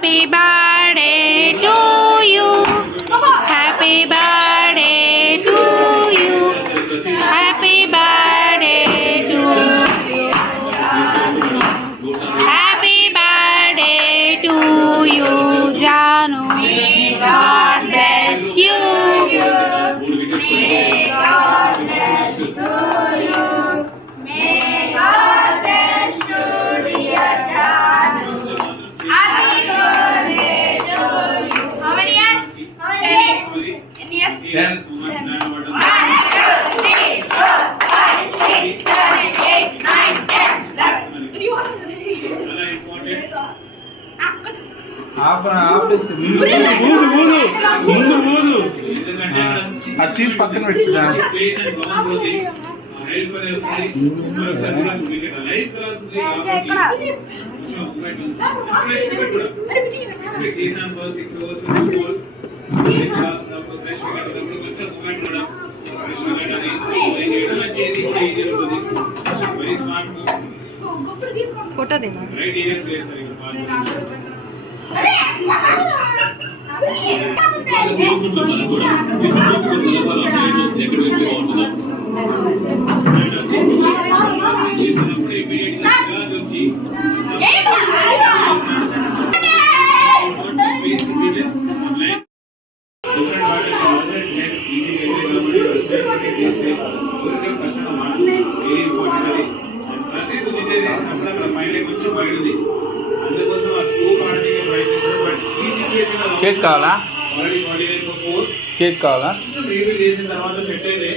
happy birthday to you happy birthday to you happy birthday to you happy birthday to you Janu God bless you అది పక్కన పెట్టినా photo దే cake కావాలా cake కావాలా చేసిన తర్వాత సెట్ అయితే